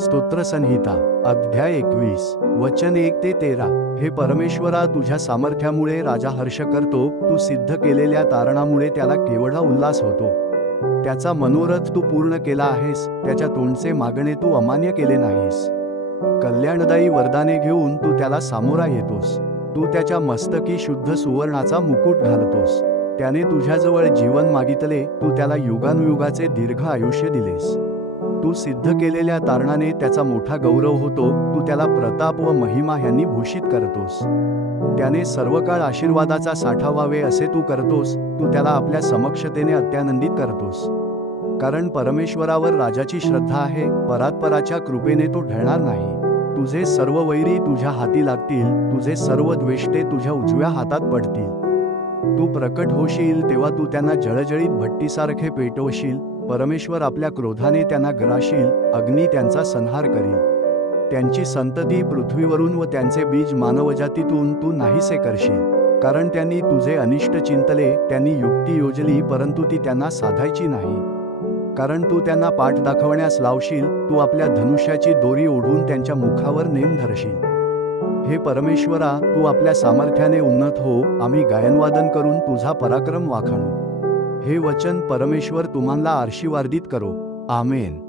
स्तोत्रसंहिता अध्याय 21 वचन 1 ते 13. हे परमेश्वरा, तुझ्या सामर्थ्यामुळे राजा हर्ष करतो, तू सिद्ध केलेल्या तारणामुळे त्याला केवढा उल्हास होतो. त्याचा मनोरथ तू पूर्ण केला आहेस, त्याच्या तोंडचे मागणे तू अमान्य केले नाहीस. कल्याणदायी वरदाने घेऊन तू त्याला सामोरा येतोस. तू त्याच्या मस्तकी शुद्ध सुवर्णाचा मुकुट घालतोस. त्याने तुझ्याजवळ जीवन मागितले, तू त्याला युगानुयुगाचे दीर्घ आयुष्य दिलेस. तू सिद्ध केलेल्या तारणाने त्याचा मोठा गौरव होतो, तू त्याला प्रताप व महिमा ह्यांनी भूषित करतोस. त्याने सर्वकाळ आशीर्वादाचा साठा व्हावे असे तू करतोस, तू त्याला आपल्या समक्षतेने अत्यानंदित करतोस. कारण परमेश्वरावर राजाची श्रद्धा आहे, परात्पराच्या कृपेने तो ढळणार नाही. तुझे सर्व वैरी तुझ्या हाती लागतील, तुझे सर्व द्वेष्टे तुझ्या उजव्या हातात पडतील. तू प्रकट होशील तेव्हा तू त्यांना जळजळीत भट्टीसारखे पेटवशील. परमेश्वर आपल्या क्रोधाने त्यांना ग्राशील, अग्नी त्यांचा संहार करील. त्यांची संतती पृथ्वीवरून व त्यांचे बीज मानवजातीतून तू नाहीसे करशील. कारण त्यांनी तुझे अनिष्ट चिंतले, त्यांनी युक्ती योजली, परंतु ती त्यांना साधायची नाही. कारण तू त्यांना पाठ दाखवण्यास लावशील, तू आपल्या धनुष्याची दोरी ओढून त्यांच्या मुखावर नेम धरशील. हे परमेश्वरा, तू आपल्या सामर्थ्याने उन्नत हो, आम्ही गायनवादन करून तुझा पराक्रम वाखाणू. हे वचन परमेश्वर तुम्हाला आशीर्वादित करो. आमेन.